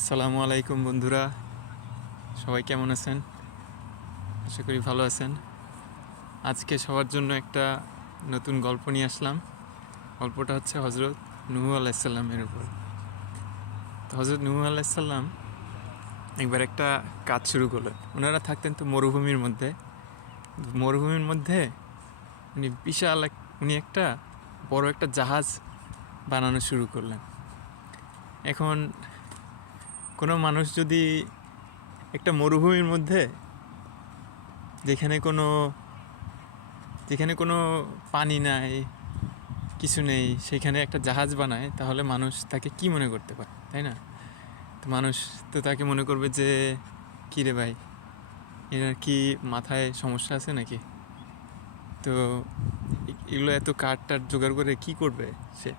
আসসালামু আলাইকুম বন্ধুরা, সবাই কেমন আছেন? আশা করি ভালো আছেন। আজকে সবার জন্য একটা নতুন গল্প নিয়ে আসলাম। গল্পটা হচ্ছে হজরত নূহ আলাইসাল্লামের উপর। তো হজরত নূহ আলাইসাল্লাম একবার একটা কাজ শুরু করলেন। ওনারা থাকতেন তো মরুভূমির মধ্যে। মরুভূমির মধ্যে উনি উনি একটা বড় একটা জাহাজ বানানো শুরু করলেন। এখন কোনো মানুষ যদি একটা মরুভূমির মধ্যে যেখানে কোনো যেখানে কোনো পানি নাই, কিছু নেই, সেখানে একটা জাহাজ বানায়, তাহলে মানুষ তাকে কি মনে করতে পারে, তাই না? তো মানুষ তো তাকে মনে করবে যে, কী রে ভাই, এনার কি মাথায় সমস্যা আছে নাকি? তো এগুলো এত কাঠ জোগাড় করে কি করবে সে?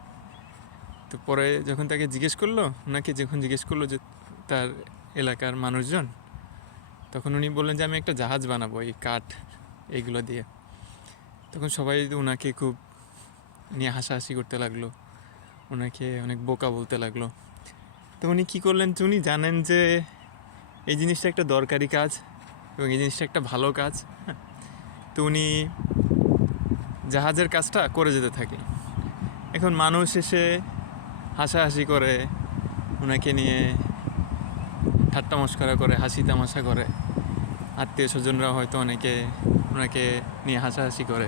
তো পরে যখন তাকে জিজ্ঞেস করলো, ওনাকে যখন জিজ্ঞেস করলো যে তার এলাকার মানুষজন, তখন উনি বললেন যে আমি একটা জাহাজ বানাবো এই কাঠ এইগুলো দিয়ে। তখন সবাই ওনাকে খুব নিয়ে হাসাহাসি করতে লাগলো, ওনাকে অনেক বোকা বলতে লাগলো। তো উনি কী করলেন, উনি জানেন যে এই জিনিসটা একটা দরকারি কাজ এবং এই জিনিসটা একটা ভালো কাজ। হ্যাঁ, তো উনি জাহাজের কাজটা করে যেতে থাকলেন। এখন মানুষ এসে হাসাহাসি করে, ওনাকে নিয়ে ঠাট্টা মশকরা করে, হাসি তামাশা করে। আত্মীয় স্বজনরা হয়তো অনেকে ওনাকে নিয়ে হাসাহাসি করে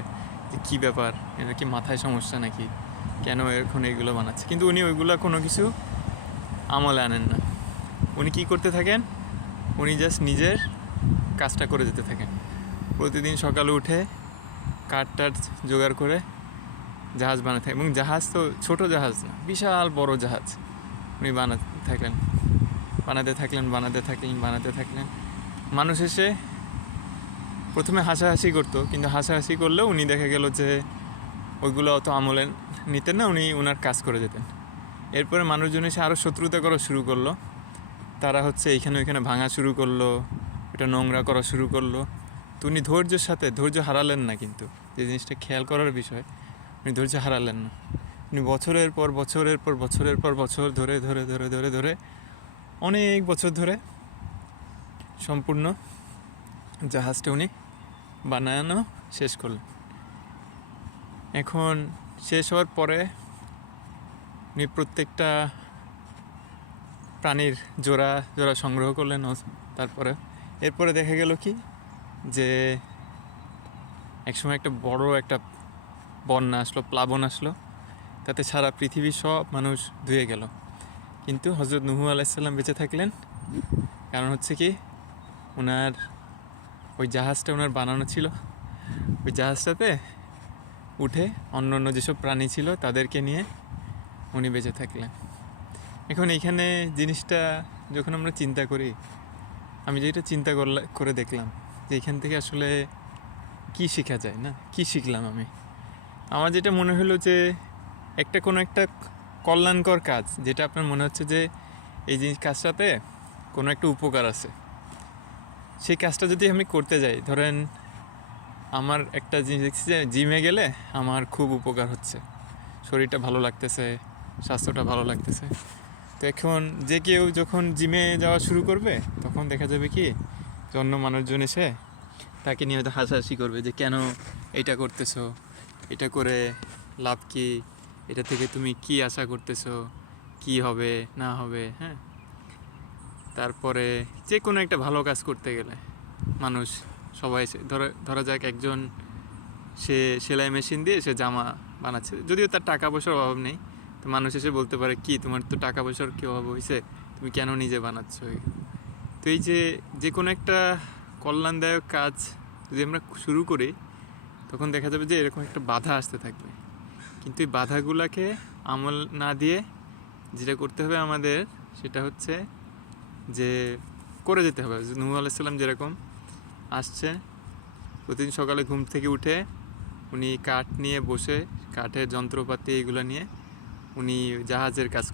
যে কী ব্যাপার, এর কি মাথায় সমস্যা নাকি, কেন এখন এগুলো বানাচ্ছে। কিন্তু উনি ওইগুলো কোনো কিছু আমলে আনেন না। উনি কী করতে থাকেন, উনি জাস্ট নিজের কাজটা করে যেতে থাকেন। প্রতিদিন সকালে উঠে কাঠ জোগাড় করে জাহাজ বানাতে থাকেন, এবং জাহাজ তো ছোটো জাহাজ না, বিশাল বড় জাহাজ উনি বানাতে থাকলেন। মানুষ এসে প্রথমে হাসাহাসি করতো, কিন্তু হাসাহাসি করলেও উনি দেখা গেল যে ওইগুলো অত আমলে নিতেন না, উনি ওনার কাজ করে যেতেন। এরপরে মানুষজন এসে আরও শত্রুতা করা শুরু করলো। তারা হচ্ছে এইখানে ওইখানে ভাঙা শুরু করলো, এটা নোংরা করা শুরু করলো। তো উনি ধৈর্য হারালেন না, কিন্তু যে জিনিসটা খেয়াল করার বিষয়, উনি ধৈর্য হারালেন না। উনি বছরের পর বছর ধরে অনেক বছর ধরে সম্পূর্ণ জাহাজটা উনি বানানো শেষ করলেন। এখন শেষ হওয়ার পরে উনি প্রত্যেকটা প্রাণীর জোড়া সংগ্রহ করলেন। এরপরে দেখা গেল কি যে একসময় একটা বড় একটা বন্যা আসলো, প্লাবন আসলো, তাতে সারা পৃথিবীর সব মানুষ ধুয়ে গেল। কিন্তু হজরত নূহ আলাইসাল্লাম বেঁচে থাকলেন। কারণ হচ্ছে কি, ওনার ওই জাহাজটা ওনার বানানো ছিল, ওই জাহাজটাতে উঠে অন্য যেসব প্রাণী ছিল তাদেরকে নিয়ে উনি বেঁচে থাকলেন। এখন এইখানে জিনিসটা যখন আমরা চিন্তা করি, আমি যেটা চিন্তা করে দেখলাম যে এখান থেকে আসলে কি শেখা যায়, না কি শিখলাম আমি। আমার যেটা মনে হলো যে কোনো একটা কল্যাণকর কাজ, যেটা আপনার মনে হচ্ছে যে এই কাজটাতে কোনো একটা উপকার আছে, সেই কাজটা যদি আমি করতে যাই, ধরেন আমার একটা জিনিস দেখছি যে জিমে গেলে আমার খুব উপকার হচ্ছে, শরীরটা ভালো লাগতেছে, স্বাস্থ্যটা ভালো লাগতেছে। তো এখন যে কেউ যখন জিমে যাওয়া শুরু করবে, তখন দেখা যাবে কি যে অন্য মানুষজন এসে তাকে নিয়ে হয়তো হাসাহাসি করবে যে কেন এটা করতেছো, এটা করে লাভ কি, এটা থেকে তুমি কি আশা করতেছো, কি হবে না হবে। হ্যাঁ, তারপরে যে কোনো একটা ভালো কাজ করতে গেলে মানুষ সবাই ধরা যাক একজন সে সেলাই মেশিন দিয়ে সে জামা বানাচ্ছে, যদিও তার টাকা পয়সার অভাব নেই, তো মানুষ এসে বলতে পারে কি তোমার তো টাকা পয়সার কী অভাব হয়েছে, তুমি কেন নিজে বানাচ্ছ। তো এই যে কোনো একটা কল্যাণদায়ক কাজ যদি আমরা শুরু করি, তখন দেখা যাবে যে এরকম একটা বাধা আসতে থাকবে। কিন্তু এই বাধাগুলোকে আমল না দিয়ে যেটা করতে হবে আমাদের, সেটা হচ্ছে যে করে যেতে হবে। নূহ আলাইসাল্লাম যেরকম আসছে, প্রতিদিন সকালে ঘুম থেকে উঠে উনি কাঠ নিয়ে বসে, কাঠের যন্ত্রপাতি এগুলো নিয়ে উনি জাহাজের কাজ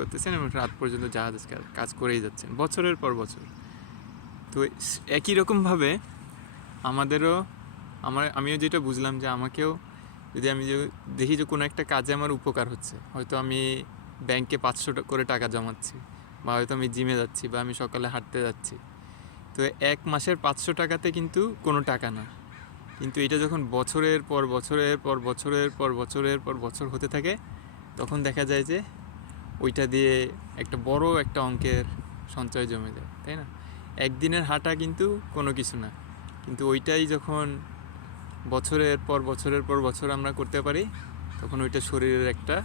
করতেছেন এবং রাত পর্যন্ত জাহাজের কাজ করেই যাচ্ছেন বছরের পর বছর। তো একই রকমভাবে আমিও যেটা বুঝলাম যে আমাকেও যদি আমি দেখি যে কোনো একটা কাজে আমার উপকার হচ্ছে, হয়তো আমি ব্যাংকে 500 করে টাকা জমাচ্ছি, বা হয়তো আমি জিমে যাচ্ছি বা আমি সকালে হাঁটতে যাচ্ছি। তো 1 মাসের 500 টাকাতে কিন্তু কোনো টাকা না। কিন্তু এটা যখন বছরের পর বছরের পর বছরের পর বছরের পর বছর হতে থাকে, তখন দেখা যায় যে ওইটা দিয়ে একটা বড় একটা অঙ্কের সঞ্চয় জমে যায়, তাই না? একদিনের হাঁটা কিন্তু কোনো কিছু না, কিন্তু ওইটাই যখন বছরের পর বছরের পর বছর আমরা করতে পারি, তখন ওইটা শরীরের একটা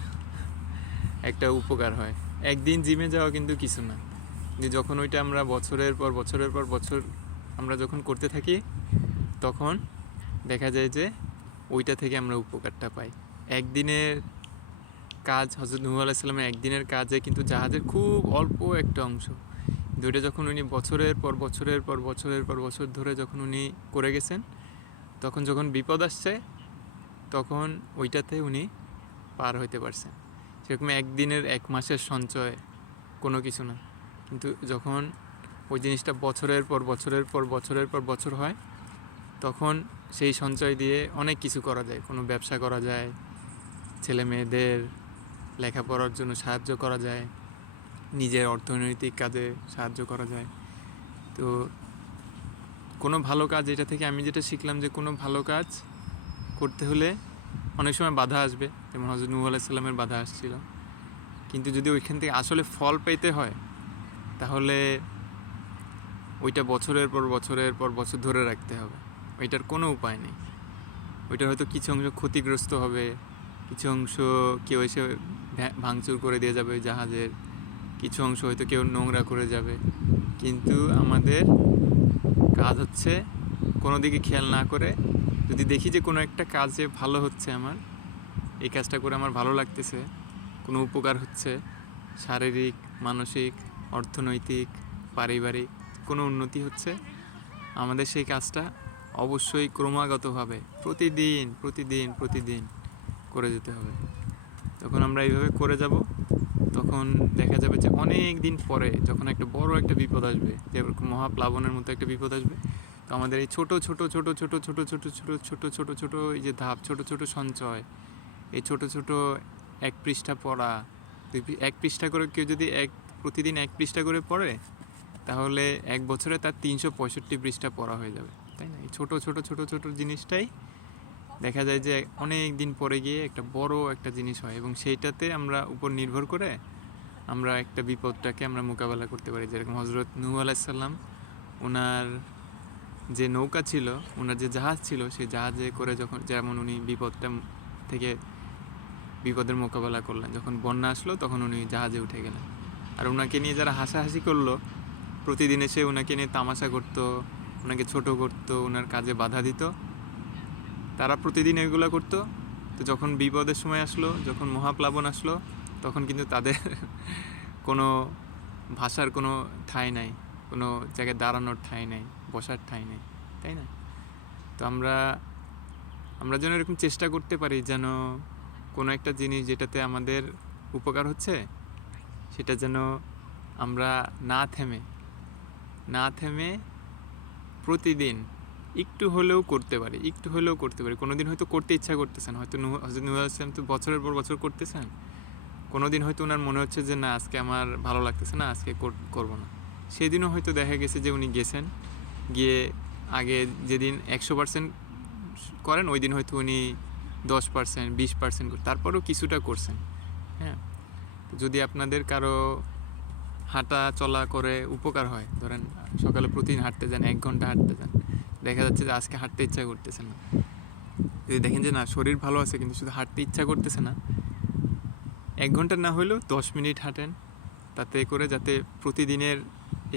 একটা উপকার হয়। একদিন জিমে যাওয়া কিন্তু কিছু না, কিন্তু যখন ওইটা আমরা বছরের পর বছরের পর বছর আমরা যখন করতে থাকি, তখন দেখা যায় যে ওইটা থেকে আমরা উপকারটা পাই। একদিনের কাজ, হযরত নূহ আলাইহিস সালামের একদিনের কাজে কিন্তু জাহাজের খুব অল্প একটা অংশ, কিন্তু ওইটা যখন উনি বছরের পর বছরের পর বছরের পর বছর ধরে যখন উনি করে গেছেন, তখন যখন বিপদ আসছে, তখন ওইটাতে উনি পার হইতে পারছেন। সেরকম একদিনের 1 মাসের সঞ্চয় কোনো কিছু না, কিন্তু যখন ওই জিনিসটা বছরের পর বছরের পর বছরের পর বছর হয়, তখন সেই সঞ্চয় দিয়ে অনেক কিছু করা যায়। কোনো ব্যবসা করা যায়, ছেলে মেয়েদের লেখাপড়ার জন্য সাহায্য করা যায়, নিজের অর্থনৈতিক কাজে সাহায্য করা যায়। তো কোনো ভালো কাজ, এটা থেকে আমি যেটা শিখলাম যে কোনো ভালো কাজ করতে হলে অনেক সময় বাধা আসবে, যেমন হযরত নূহ আলাইহিস সালামের বাধা আসছিল। কিন্তু যদি ওইখান থেকে আসলে ফল পেতে হয়, তাহলে ওইটা বছরের পর বছরের পর বছর ধরে রাখতে হবে। ওইটার কোনো উপায় নেই। ওইটার হয়তো কিছু অংশ ক্ষতিগ্রস্ত হবে, কিছু অংশ কেউ এসে ভাঙচুর করে দিয়ে যাবে জাহাজের, কিছু অংশ হয়তো কেউ নোংরা করে যাবে, কিন্তু আমাদের কাজ হচ্ছে কোনো দিকে খেয়াল না করে, যদি দেখি যে কোনো একটা কাজে ভালো হচ্ছে, আমার এই কাজটা করে আমার ভালো লাগতেছে, কোনো উপকার হচ্ছে, শারীরিক, মানসিক, অর্থনৈতিক, পারিবারিক কোনো উন্নতি হচ্ছে, আমাদের সেই কাজটা অবশ্যই ক্রমাগতভাবে প্রতিদিন প্রতিদিন প্রতিদিন করে যেতে হবে। যখন আমরা এইভাবে করে যাব, তখন দেখা যাবে যে অনেক দিন পরে যখন একটা বড় একটা বিপদ আসবে, যেরকম মহাপ্লাবনের মতো একটা বিপদ আসবে, তো আমাদের এই ছোট ছোট ছোট ছোট ছোট ছোট ছোট ছোট ছোট ছোট এই যে ধাপ, ছোট ছোট সঞ্চয়, এই ছোট ছোট 1 পৃষ্ঠা পড়া, 1 পৃষ্ঠা করে কেউ যদি প্রতিদিন 1 পৃষ্ঠা করে পড়ে, তাহলে 1 বছরে তার 365 পৃষ্ঠা পড়া হয়ে যাবে, তাই না? এই ছোট ছোট ছোট ছোট জিনিসটাই দেখা যায় যে অনেক দিন পরে গিয়ে একটা বড় একটা জিনিস হয়, এবং সেইটাতে আমরা উপর নির্ভর করে আমরা একটা বিপদটাকে আমরা মোকাবেলা করতে পারি। যেরকম হযরত নূহ আলাইহিস সালাম, ওনার যে নৌকা ছিল, ওনার যে জাহাজ ছিল, সেই জাহাজে করে যখন যেমন উনি বিপদটা থেকে বিপদের মোকাবেলা করলেন, যখন বন্যা আসলো তখন উনি জাহাজে উঠে গেলেন। আর ওনাকে নিয়ে যারা হাসাহাসি করলো, প্রতিদিন এসে ওনাকে নিয়ে তামাশা করতো, ওনাকে ছোট করতো, ওনার কাজে বাধা দিত, তারা প্রতিদিন এগুলো করতো। তো যখন বিপদের সময় আসলো, যখন মহাপ্লাবন আসলো, তখন কিন্তু তাদের কোনো ভাষার কোনো ঠাঁই নাই, কোনো জায়গায় দাঁড়ানোর ঠাঁই নেই, বসার ঠাঁই নেই, তাই না? তো আমরা যেন এরকম চেষ্টা করতে পারি, যেন কোনো একটা জিনিস যেটাতে আমাদের উপকার হচ্ছে, সেটা যেন আমরা না থেমে প্রতিদিন একটু হলেও করতে পারি, একটু হলেও করতে পারি। কোনো দিন হয়তো করতে ইচ্ছা করতেছেন, হয়তো হযরত নূহ আলাইহিস সালাম তো বছরের পর বছর করতেছেন, কোনো দিন হয়তো ওনার মনে হচ্ছে যে না, আজকে আমার ভালো লাগতেছে না, আজকে করবো না। সেদিনও হয়তো দেখা গেছে যে উনি গেছেন, গিয়ে আগে যেদিন 100% করেন, ওই দিন হয়তো উনি 10%, 20% তারপরেও কিছুটা করছেন। হ্যাঁ, যদি আপনাদের কারো হাঁটা চলা করে উপকার হয়, ধরেন সকালে প্রতিদিন হাঁটতে যান, 1 ঘন্টা হাঁটতে যান, দেখা যাচ্ছে যে আজকে হাঁটতে ইচ্ছা করতেছে না, যদি দেখেন যে না, শরীর ভালো আছে কিন্তু শুধু হাঁটতে ইচ্ছা করতেছে না, 1 ঘন্টা না হলেও 10 মিনিট হাঁটেন, তাতে করে যাতে প্রতিদিনের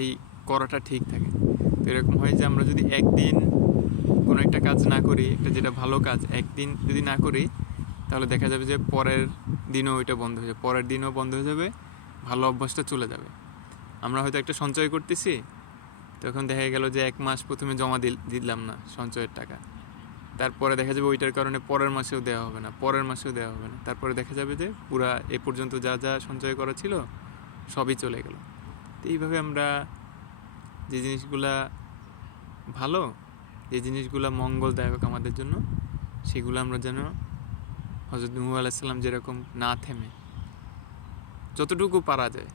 এই করাটা ঠিক থাকে। তো এরকম হয় যে আমরা যদি একদিন কোনো একটা কাজ না করি, একটা যেটা ভালো কাজ একদিন যদি না করি, তাহলে দেখা যাবে যে পরের দিনও ওইটা বন্ধ হয়ে যাবে, পরের দিনও বন্ধ হয়ে যাবে, ভালো অভ্যাসটা চলে যাবে। আমরা হয়তো একটা সঞ্চয় করতেছি, তখন দেখা গেল যে 1 মাস প্রথমে জমা দিলাম না সঞ্চয়ের টাকা, তারপরে দেখা যাবে ওইটার কারণে পরের মাসেও দেওয়া হবে না, পরের মাসেও দেওয়া হবে না, তারপরে দেখা যাবে যে পুরা এ পর্যন্ত যা যা সঞ্চয় করা ছিল সবই চলে গেল। তো এইভাবে আমরা যে জিনিসগুলা ভালো, যে জিনিসগুলা মঙ্গলদায়ক আমাদের জন্য, সেগুলো আমরা যেন হযরত নূহ আলাইহিস সালাম যেরকম না থেমে যতটুকু পারা যায়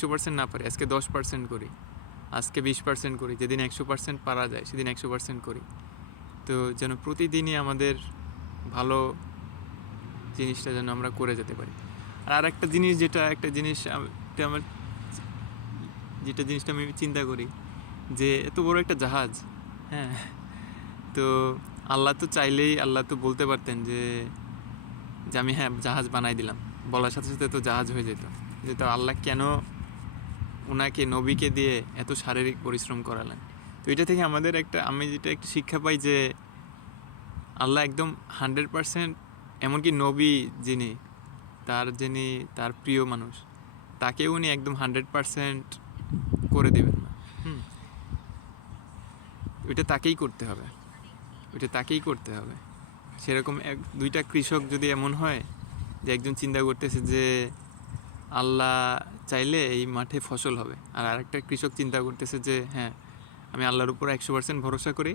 100% না পারি, আজকে 10% করি, আজকে 20% করি, যেদিন 100% পারা যায় সেদিন 100% করি। তো যেন প্রতিদিনই আমাদের ভালো জিনিসটা যেন আমরা করে যেতে পারি। আর একটা জিনিস আমার জিনিসটা আমি চিন্তা করি যে এত বড় একটা জাহাজ, হ্যাঁ, তো আল্লাহ তো বলতে পারতেন যে যে আমি হ্যাঁ জাহাজ বানাই দিলাম, বলার সাথে সাথে তো জাহাজ হয়ে যেত। তো আল্লাহ কেন ওনাকে নবীকে দিয়ে এত শারীরিক পরিশ্রম করালেন? তো এটা থেকে আমি যেটা একটা শিক্ষা পাই যে আল্লাহ একদম 100%, এমনকি নবী যিনি তার প্রিয় মানুষ, তাকেও উনি একদম 100% করে দেবেন না। ওইটা তাকেই করতে হবে। সেরকম দুইটা কৃষক যদি এমন হয় যে একজন চিন্তা করতেছে যে আল্লাহ চাইলে এই মাঠে ফসল হবে, আর আরেকটা কৃষক চিন্তা করতেছে যে হ্যাঁ আমি আল্লাহর উপর 100% ভরসা করি,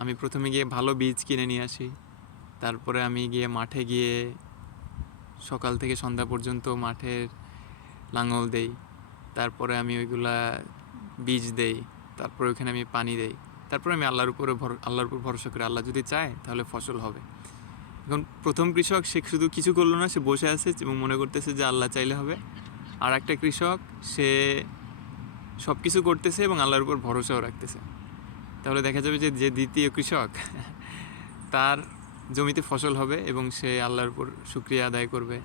আমি প্রথমে গিয়ে ভালো বীজ কিনে নিয়ে আসি, তারপরে আমি গিয়ে মাঠে গিয়ে সকাল থেকে সন্ধ্যা পর্যন্ত মাঠের লাঙল দেই, তারপরে আমি ওইগুলা বীজ দেই, তারপরে ওইখানে আমি পানি দেই, তারপরে আমি আল্লাহর উপর ভরসা করি, আল্লাহ যদি চায় তাহলে ফসল হবে। এখন প্রথম কৃষক সে শুধু কিছু করলো না, সে বসে আছে এবং মনে করতেছে যে আল্লাহ চাইলে হবে। আর একটা কৃষক সে সব কিছু করতেছে এবং আল্লাহর উপর ভরসাও রাখতেছে। তাহলে দেখা যাবে যে দ্বিতীয় কৃষক তার জমিতে ফসল হবে এবং সে আল্লাহর উপর শুকরিয়া আদায় করবে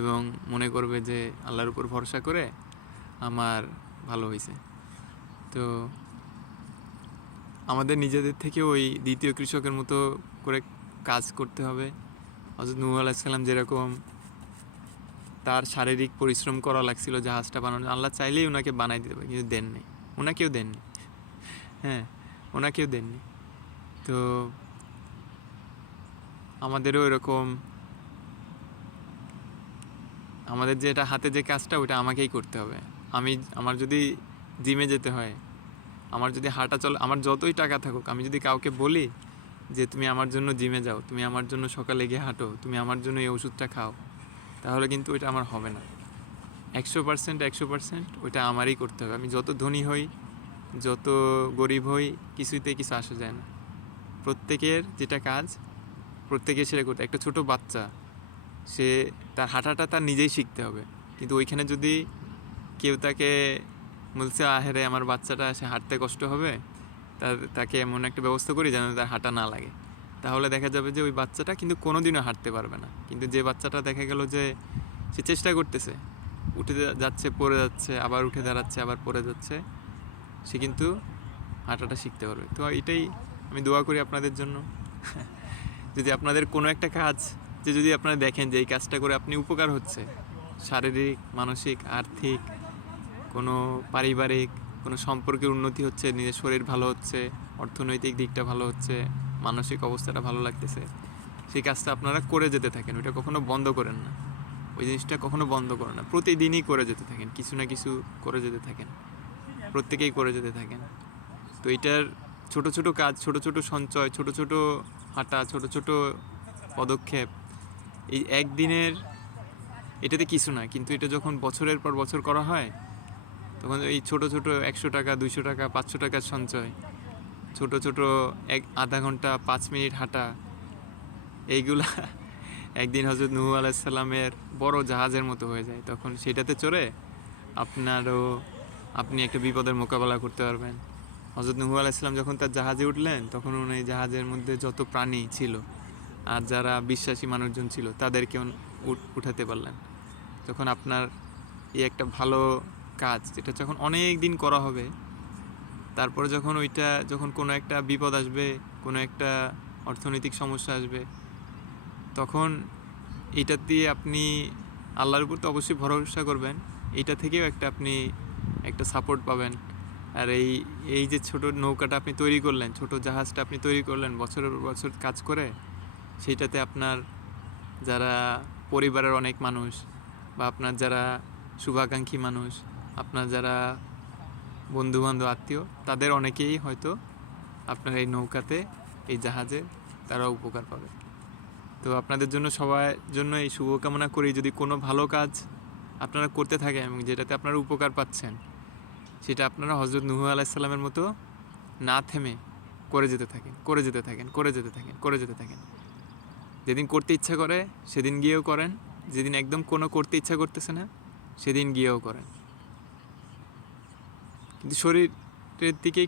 এবং মনে করবে যে আল্লাহর উপর ভরসা করে আমার ভালো হয়েছে। তো আমাদের নিজেদের থেকে ওই দ্বিতীয় কৃষকের মতো করে কাজ করতে হবে। হযরত নূহ আলাইহিস সালাম যেরকম তার শারীরিক পরিশ্রম করা লাগছিল জাহাজটা বানানো, আল্লাহ চাইলেই ওনাকে বানাই দিতে পারে, কিন্তু দেননি, ওনাকেও দেননি। তো আমাদেরও এরকম, আমাদের যেটা হাতে যে কাজটা ওটা আমাকেই করতে হবে। আমার যদি জিমে যেতে হয়, আমার যদি হাঁটা চল, আমার যতই টাকা থাকুক, আমি যদি কাউকে বলি যে তুমি আমার জন্য জিমে যাও, তুমি আমার জন্য সকালে গিয়ে হাঁটো, তুমি আমার জন্য এই ওষুধটা খাও, তাহলে কিন্তু ওইটা আমার হবে না। 100% ওইটা আমারই করতে হবে। আমি যত ধনী হই, যত গরিব হই, কিছুতে কিছু আসা যায় না। প্রত্যেকের যেটা কাজ প্রত্যেকে সেটা করতে। একটা ছোট বাচ্চা, সে তার হাঁটাটা তার নিজেই শিখতে হবে, কিন্তু ওইখানে যদি কেউ তাকে বলছে আহেরে আমার বাচ্চাটা সে হাঁটতে কষ্ট হবে, তাকে এমন একটা ব্যবস্থা করি যেন তার হাঁটা না লাগে, তাহলে দেখা যাবে যে ওই বাচ্চাটা কিন্তু কোনোদিনও হাঁটতে পারবে না। কিন্তু যে বাচ্চাটা দেখা গেল যে সে চেষ্টা করতেছে, উঠে যাচ্ছে, পড়ে যাচ্ছে, আবার উঠে দাঁড়াচ্ছে, আবার পড়ে যাচ্ছে, সে কিন্তু হাঁটাটা শিখতে পারবে। তো এটাই আমি দোয়া করি আপনাদের জন্য। যদি আপনাদের কোনো একটা কাজ যদি আপনারা দেখেন যে এই কাজটা করে আপনি উপকার হচ্ছে, শারীরিক, মানসিক, আর্থিক, কোনো পারিবারিক কোনো সম্পর্কের উন্নতি হচ্ছে, নিজের শরীর ভালো হচ্ছে, অর্থনৈতিক দিকটা ভালো হচ্ছে, মানসিক অবস্থাটা ভালো লাগতেছে, সেই কাজটা আপনারা করে যেতে থাকেন। ওইটা কখনো বন্ধ করেন না, ওই জিনিসটা কখনো বন্ধ করেন না, প্রতিদিনই করে যেতে থাকেন, কিছু না কিছু করে যেতে থাকেন, প্রত্যেকেই করে যেতে থাকেন। তো এটার ছোট ছোট কাজ, ছোট ছোট সঞ্চয়, ছোট ছোট হাঁটা, ছোট ছোট পদক্ষেপ, এই একদিনের এটাতে কিছু না, কিন্তু এটা যখন বছরের পর বছর করা হয় তখন এই ছোট ছোট 100 টাকা, 200 টাকা, 500 টাকার সঞ্চয়, ছোট ছোট আধা ঘন্টা 5 মিনিট হাঁটা, এইগুলা একদিন হযরত নূহ আলাইহিস সালামের বড় জাহাজের মতো হয়ে যায়। তখন সেটাতে চড়ে আপনি একটা বিপদের মোকাবেলা করতে পারবেন। হযরত নূহ আলাইহিস সালাম যখন তার জাহাজে উঠলেন, তখন উনি জাহাজের মধ্যে যত প্রাণী ছিল আর যারা বিশ্বাসী মানুষজন ছিল তাদেরকেও উঠাতে পারলেন। তখন আপনার এই একটা ভালো কাজ, যেটা যখন অনেক দিন করা হবে, তারপরে যখন কোনো একটা বিপদ আসবে, কোনো একটা অর্থনৈতিক সমস্যা আসবে, তখন এটা দিয়ে আপনি আল্লাহর উপর তো অবশ্যই ভরসা করবেন, এইটা থেকেও আপনি একটা সাপোর্ট পাবেন। আর এই যে ছোট নৌকাটা আপনি তৈরি করলেন, ছোট জাহাজটা আপনি তৈরি করলেন বছরের পর বছর কাজ করে, সেইটাতে আপনার যারা পরিবারের অনেক মানুষ, বা আপনার যারা শুভাকাঙ্ক্ষী মানুষ, আপনার যারা বন্ধুবান্ধব, আত্মীয়, তাদের অনেকেই হয়তো আপনার এই নৌকাতে, এই জাহাজে তারা উপকার পাবে। তো আপনাদের জন্য, সবার জন্য এই শুভকামনা করি। যদি কোনো ভালো কাজ আপনারা করতে থাকেন এবং যেটাতে আপনারা উপকার পাচ্ছেন, সেটা আপনারা হজরত নূহ আলাইহিস সালামের মতো না থেমে করে যেতে থাকেন, করে যেতে থাকেন, করে যেতে থাকেন, করে যেতে থাকেন। যেদিন করতে ইচ্ছা করে সেদিন গিয়েও করেন, যেদিন একদম কোনো করতে ইচ্ছা করতেছে না সেদিন গিয়েও করেন। কিন্তু শরীরের দিকে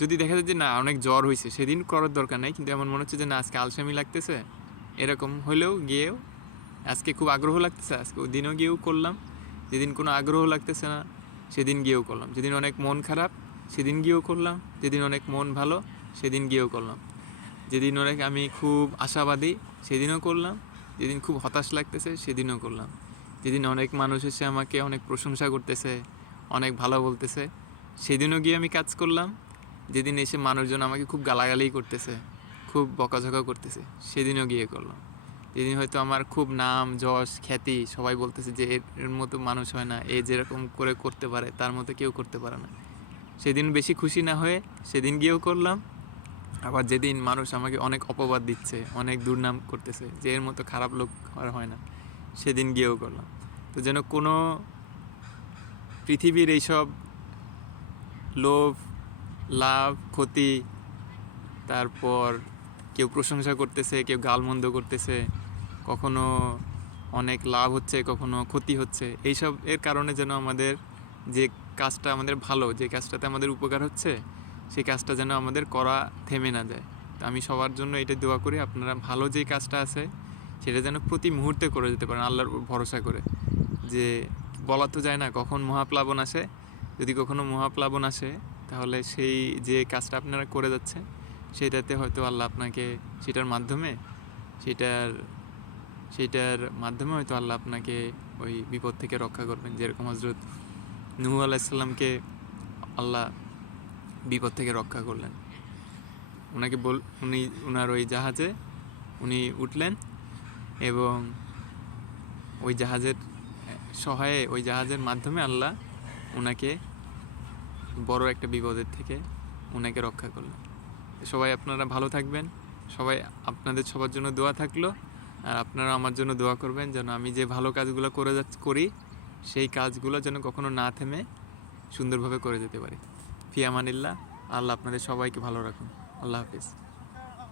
যদি দেখা যায় যে না অনেক জ্বর হয়েছে, সেদিন করার দরকার নেই। কিন্তু এমন মনে হচ্ছে যে না আজকে আলসেমি লাগতেছে, এরকম হলেও গিয়েও, আজকে খুব আগ্রহ লাগতেছে আজকে ওই দিনও গিয়েও করলাম, যেদিন কোনো আগ্রহ লাগতেছে না সেদিন গিয়েও করলাম, যেদিন অনেক মন খারাপ সেদিন গিয়েও করলাম, যেদিন অনেক মন ভালো সেদিন গিয়েও করলাম, যেদিন অনেক আমি খুব আশাবাদী সেদিনও করলাম, যেদিন খুব হতাশ লাগতেছে সেদিনও করলাম, যেদিন অনেক মানুষ এসে আমাকে অনেক প্রশংসা করতেছে, অনেক ভালো বলতেছে সেদিনও গিয়ে আমি কাজ করলাম, যেদিন এসে মানুষজন আমাকে খুব গালাগালি করতেছে, খুব বকাঝকা করতেছে সেদিনও গিয়ে করলাম, যেদিন হয়তো আমার খুব নাম যশ খ্যাতি সবাই বলতেছে যে এর মতো মানুষ হয় না, এ যেরকম করে করতে পারে তার মতো কেউ করতে পারে না, সেদিন বেশি খুশি না হয়ে সেদিন গিয়েও করলাম। আবার যেদিন মানুষ আমাকে অনেক অপবাদ দিচ্ছে, অনেক দুর্নাম করতেছে যে এর মতো খারাপ লোক আর হয় না, সেদিন গিয়েও করলাম। তো যেন কোনো পৃথিবীর এইসব লোভ, লাভ, ক্ষতি, তারপর কেউ প্রশংসা করতেছে, কেউ গালমন্দ করতেছে, কখনো অনেক লাভ হচ্ছে, কখনো ক্ষতি হচ্ছে, এইসব এর কারণে যেন আমাদের যে কাজটা আমাদের ভালো, যে কাজটাতে আমাদের উপকার হচ্ছে, সেই কাজটা যেন আমাদের করা থেমে না যায়। তো আমি সবার জন্য এটা দোয়া করি, আপনারা ভালো যে কাজটা আছে সেটা যেন প্রতি মুহূর্তে করে যেতে পারেন আল্লাহর উপর ভরসা করে। যে বলা তো যায় না কখন মহাপ্লাবন আসে, যদি কখনো মহাপ্লাবন আসে তাহলে সেই যে কাজটা আপনারা করে যাচ্ছেন সেটাতে হয়তো আল্লাহ আপনাকে সেটার মাধ্যমে সেটার সেইটার মাধ্যমে হয়তো আল্লাহ আপনাকে ওই বিপদ থেকে রক্ষা করবেন। যেরকম হজরত নূহ আলাইহিস সালামকে আল্লাহ বিপদ থেকে রক্ষা করলেন, উনি ওনার ওই জাহাজে উনি উঠলেন এবং ওই জাহাজের সহায়ে, ওই জাহাজের মাধ্যমে আল্লাহ ওনাকে বড় একটা বিপদের থেকে ওনাকে রক্ষা করলেন। সবাই আপনারা ভালো থাকবেন, সবাই আপনাদের সবার জন্য দোয়া থাকলো, আর আপনারা আমার জন্য দোয়া করবেন যেন আমি যে ভালো কাজগুলো করি সেই কাজগুলো যেন কখনো না থেমে সুন্দরভাবে করে যেতে পারি। ফি আমানিল্লাহ। আল্লাহ আপনাদের সবাইকে ভালো রাখুন। আল্লাহ হাফিজ।